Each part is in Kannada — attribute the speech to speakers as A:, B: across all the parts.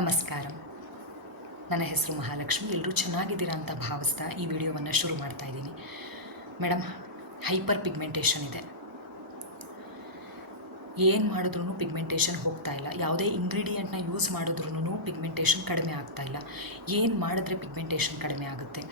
A: ನಮಸ್ಕಾರ. ನನ್ನ ಹೆಸರು ಮಹಾಲಕ್ಷ್ಮಿ. ಎಲ್ಲರೂ ಚೆನ್ನಾಗಿದ್ದೀರಾ ಅಂತ ಭಾವಿಸ್ತಾ ಈ ವಿಡಿಯೋವನ್ನು ಶುರು ಮಾಡ್ತಾ ಇದ್ದೀನಿ. ಮೇಡಮ್, ಹೈಪರ್ ಪಿಗ್ಮೆಂಟೇಷನ್ ಇದೆ. ಏನು ಮಾಡಿದ್ರೂ ಪಿಗ್ಮೆಂಟೇಷನ್ ಹೋಗ್ತಾ ಇಲ್ಲ. ಯಾವುದೇ ಇಂಗ್ರೀಡಿಯೆಂಟ್ನ ಯೂಸ್ ಮಾಡಿದ್ರೂ ಪಿಗ್ಮೆಂಟೇಷನ್ ಕಡಿಮೆ ಆಗ್ತಾ ಇಲ್ಲ. ಏನು ಮಾಡಿದ್ರೆ ಪಿಗ್ಮೆಂಟೇಷನ್ ಕಡಿಮೆ ಆಗುತ್ತೆ?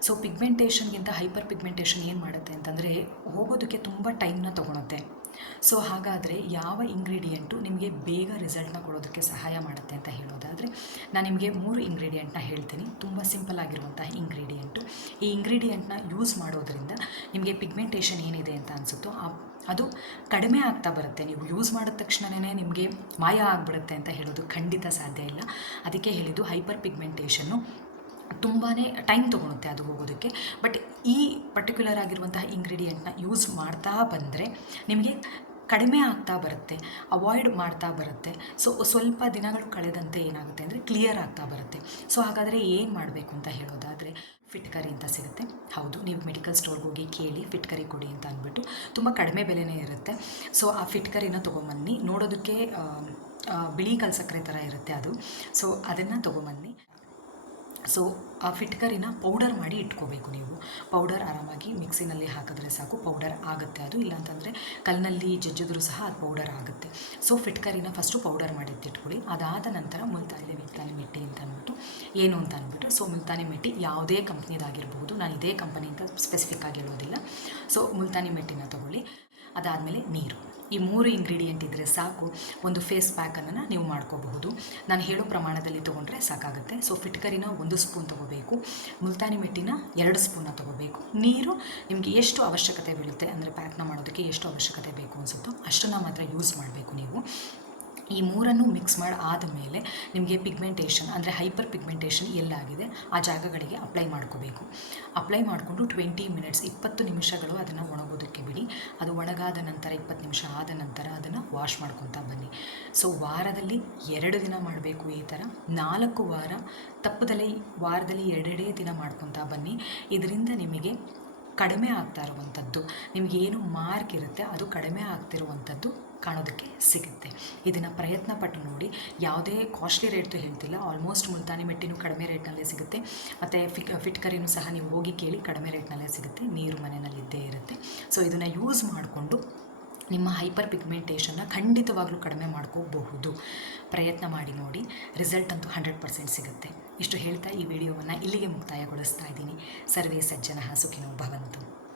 A: ಸೊ ಪಿಗ್ಮೆಂಟೇಷನ್ಗಿಂತ ಹೈಪರ್ ಪಿಗ್ಮೆಂಟೇಷನ್ ಏನು ಮಾಡುತ್ತೆ ಅಂತಂದರೆ ಹೋಗೋದಕ್ಕೆ ತುಂಬ ಟೈಮ್ನ ತೊಗೊಳುತ್ತೆ. ಸೊ ಹಾಗಾದರೆ ಯಾವ ಇಂಗ್ರೀಡಿಯೆಂಟು ನಿಮಗೆ ಬೇಗ ರಿಸಲ್ಟ್ನ ಕೊಡೋದಕ್ಕೆ ಸಹಾಯ ಮಾಡುತ್ತೆ ಅಂತ ಹೇಳೋದಾದರೆ, ನಾನು ನಿಮಗೆ ಮೂರು ಇಂಗ್ರೀಡಿಯೆಂಟ್ನ ಹೇಳ್ತೀನಿ. ತುಂಬ ಸಿಂಪಲ್ ಆಗಿರುವಂತಹ ಇಂಗ್ರೀಡಿಯೆಂಟು ಈ ಇಂಗ್ರೀಡಿಯೆಂಟ್ನ ಯೂಸ್ ಮಾಡೋದ್ರಿಂದ ನಿಮಗೆ ಪಿಗ್ಮೆಂಟೇಷನ್ ಏನಿದೆ ಅಂತ ಅನಿಸುತ್ತೋ, ಆ ಅದು ಕಡಿಮೆ ಆಗ್ತಾ ಬರುತ್ತೆ. ನೀವು ಯೂಸ್ ಮಾಡಿದ ತಕ್ಷಣವೇ ನಿಮಗೆ ಮಾಯ ಆಗಿಬಿಡುತ್ತೆ ಅಂತ ಹೇಳೋದು ಖಂಡಿತ ಸಾಧ್ಯ ಇಲ್ಲ. ಅದಕ್ಕೆ ಹೇಳಿದ್ದು ಹೈಪರ್ ಪಿಗ್ಮೆಂಟೇಷನ್ನು ತುಂಬಾ ಟೈಮ್ ತೊಗೊಳುತ್ತೆ ಅದು ಹೋಗೋದಕ್ಕೆ. ಬಟ್ ಈ ಪರ್ಟಿಕ್ಯುಲರ್ ಆಗಿರುವಂತಹ ಇಂಗ್ರೀಡಿಯೆಂಟ್ನ ಯೂಸ್ ಮಾಡ್ತಾ ಬಂದರೆ ನಿಮಗೆ ಕಡಿಮೆ ಆಗ್ತಾ ಬರುತ್ತೆ ಅವಾಯ್ಡ್ ಮಾಡ್ತಾ ಬರುತ್ತೆ. ಸೊ ಸ್ವಲ್ಪ ದಿನಗಳು ಕಳೆದಂತೆ ಏನಾಗುತ್ತೆ ಅಂದರೆ ಕ್ಲಿಯರ್ ಆಗ್ತಾ ಬರುತ್ತೆ. ಸೊ ಹಾಗಾದರೆ ಏನು ಮಾಡಬೇಕು ಅಂತ ಹೇಳೋದಾದರೆ ಫಿಟ್ಕರಿ ಅಂತ ಸಿಗುತ್ತೆ. ಹೌದು, ನೀವು ಮೆಡಿಕಲ್ ಸ್ಟೋರ್ಗೆ ಹೋಗಿ ಕೇಳಿ ಫಿಟ್ಕರಿ ಕೊಡಿ ಅಂತ ಅಂದ್ಬಿಟ್ಟು ತುಂಬ ಕಡಿಮೆ ಬೆಲೆನೇ ಇರುತ್ತೆ. ಸೊ ಆ ಫಿಟ್ಕರಿನ ತೊಗೊಂಬನ್ನಿ. ನೋಡೋದಕ್ಕೆ ಬಿಳಿ ಕಲ್ಸಕ್ಕರೆ ಥರ ಇರುತ್ತೆ ಅದು. ಸೊ ಅದನ್ನು ತೊಗೊಂಬನ್ನಿ. ಸೊ ಆ ಫಿಟ್ಕರಿನ ಪೌಡರ್ ಮಾಡಿ ಇಟ್ಕೋಬೇಕು ನೀವು. ಪೌಡರ್ ಆರಾಮಾಗಿ ಮಿಕ್ಸಿನಲ್ಲಿ ಹಾಕಿದ್ರೆ ಸಾಕು. ಪೌಡರ್ ಆಗುತ್ತೆ ಅದು. ಇಲ್ಲಾಂತಂದರೆ ಕಲ್ಲಿನಲ್ಲಿ ಜಜ್ಜಿದ್ರೂ ಸಹ ಅದು ಪೌಡರ್ ಆಗುತ್ತೆ. ಸೊ ಫಿಟ್ಕರಿನ ಫಸ್ಟು ಪೌಡರ್ ಮಾಡಿ ಇಟ್ಕೊಳ್ಳಿ ಅದಾದ ನಂತರ ಮುಲ್ತಾಯಿಲೆ ಮಿಕ್ತಾಲೆ ಮಿಟ್ಟಿ ಅಂತ ಅಂದ್ಬಿಟ್ಟು, ಏನು ಅಂತ ಅಂದ್ಬಿಟ್ಟು ಸೊ ಮುಲ್ತಾನಿ ಮೆಟ್ಟಿ ಯಾವುದೇ ಕಂಪ್ನಿದಾಗಿರ್ಬೋದು ನಾನು ಇದೇ ಕಂಪನಿ ಸ್ಪೆಸಿಫಿಕ್ ಆಗಿ ಹೇಳೋದಿಲ್ಲ. ಸೊ ಮುಲ್ತಾನಿ ಮೆಟ್ಟಿನ ತಗೊಳ್ಳಿ. ಅದಾದಮೇಲೆ ನೀರು. ಈ ಮೂರು ಇಂಗ್ರೀಡಿಯೆಂಟ್ ಇದ್ದರೆ ಸಾಕು. ಒಂದು ಫೇಸ್ ಪ್ಯಾಕನ್ನು ನೀವು ಮಾಡ್ಕೋಬಹುದು. ನಾನು ಹೇಳೋ ಪ್ರಮಾಣದಲ್ಲಿ ತೊಗೊಂಡ್ರೆ ಸಾಕಾಗುತ್ತೆ. ಸೊ ಫಿಟ್ಕರಿನ ಒಂದು ಸ್ಪೂನ್ ತೊಗೋಬೇಕು. ಮುಲ್ತಾನಿ ಮೆಟ್ಟಿನ ಎರಡು ಸ್ಪೂನ ತೊಗೋಬೇಕು. ನೀರು ನಿಮಗೆ ಎಷ್ಟು ಅವಶ್ಯಕತೆ ಬೀಳುತ್ತೆ ಅಂದರೆ ಪ್ಯಾಕ್ನ ಮಾಡೋದಕ್ಕೆ ಎಷ್ಟು ಅವಶ್ಯಕತೆ ಬೇಕು ಅನಿಸುತ್ತೋ ಅಷ್ಟನ್ನು ಮಾತ್ರ ಯೂಸ್ ಮಾಡಬೇಕು ನೀವು. ಈ ಮೂರನ್ನು ಮಿಕ್ಸ್ ಮಾಡಿ ಆದಮೇಲೆ ನಿಮಗೆ ಪಿಗ್ಮೆಂಟೇಷನ್ ಅಂದರೆ ಹೈಪರ್ ಪಿಗ್ಮೆಂಟೇಷನ್ ಎಲ್ಲಾಗಿದೆ ಆ ಜಾಗಗಳಿಗೆ ಅಪ್ಲೈ ಮಾಡ್ಕೋಬೇಕು. ಅಪ್ಲೈ ಮಾಡಿಕೊಂಡು ಟ್ವೆಂಟಿ ಮಿನಿಟ್ಸ್ ಇಪ್ಪತ್ತು ನಿಮಿಷಗಳು ಅದನ್ನು ಒಣಗೋದಕ್ಕೆ ಬಿಡಿ. ಅದು ಒಣಗಾದ ನಂತರ ಇಪ್ಪತ್ತು ನಿಮಿಷ ಆದ ನಂತರ ಅದನ್ನು ವಾಶ್ ಮಾಡ್ಕೊತಾ ಬನ್ನಿ. ಸೊ ವಾರದಲ್ಲಿ ಎರಡು ದಿನ ಮಾಡಬೇಕು ಈ ಥರ ನಾಲ್ಕು ವಾರ, ತಪ್ಪದಲ್ಲಿ ವಾರದಲ್ಲಿ ಎರಡೆರಡೇ ದಿನ ಮಾಡ್ಕೊತಾ ಬನ್ನಿ. ಇದರಿಂದ ನಿಮಗೆ ಕಡಿಮೆ ಆಗ್ತಾ ಇರುವಂಥದ್ದು ನಿಮಗೇನು ಮಾರ್ಕ್ ಇರುತ್ತೆ ಅದು ಕಡಿಮೆ ಆಗ್ತಿರುವಂಥದ್ದು ಕಾಣೋದಕ್ಕೆ ಸಿಗುತ್ತೆ. ಇದನ್ನು ಪ್ರಯತ್ನ ಪಟ್ಟು ನೋಡಿ. ಯಾವುದೇ ಕಾಸ್ಟ್ಲಿ ರೇಟ್ದು ಹೇಳ್ತಿಲ್ಲ. ಆಲ್ಮೋಸ್ಟ್ ಮುಲ್ತಾನಿ ಮೆಟ್ಟಿನೂ ಕಡಿಮೆ ರೇಟ್ನಲ್ಲೇ ಸಿಗುತ್ತೆ. ಮತ್ತು ಫಿಕ್ ಫಿಟ್ಕರಿನೂ ಸಹ ನೀವು ಹೋಗಿ ಕೇಳಿ ಕಡಿಮೆ ರೇಟ್ನಲ್ಲೇ ಸಿಗುತ್ತೆ. ನೀರು ಮನೆಯಲ್ಲಿ ಇದ್ದೇ ಇರುತ್ತೆ. ಸೊ ಇದನ್ನು ಯೂಸ್ ಮಾಡಿಕೊಂಡು ನಿಮ್ಮ ಹೈಪರ್ ಪಿಗ್ಮೆಂಟೇಷನ್ನ ಖಂಡಿತವಾಗ್ಲೂ ಕಡಿಮೆ ಮಾಡ್ಕೋಬಹುದು. ಪ್ರಯತ್ನ ಮಾಡಿ ನೋಡಿ. ರಿಸಲ್ಟ್ ಅಂತೂ ಹಂಡ್ರೆಡ್ ಪರ್ಸೆಂಟ್ ಸಿಗುತ್ತೆ. ಇಷ್ಟು ಹೇಳ್ತಾ ಈ ವಿಡಿಯೋವನ್ನು ಇಲ್ಲಿಗೆ ಮುಕ್ತಾಯಗೊಳಿಸ್ತಾ ಇದ್ದೀನಿ. ಸರ್ವೇ ಸಜ್ಜನ, ಸುಖಿನೋ ಭವಂತು.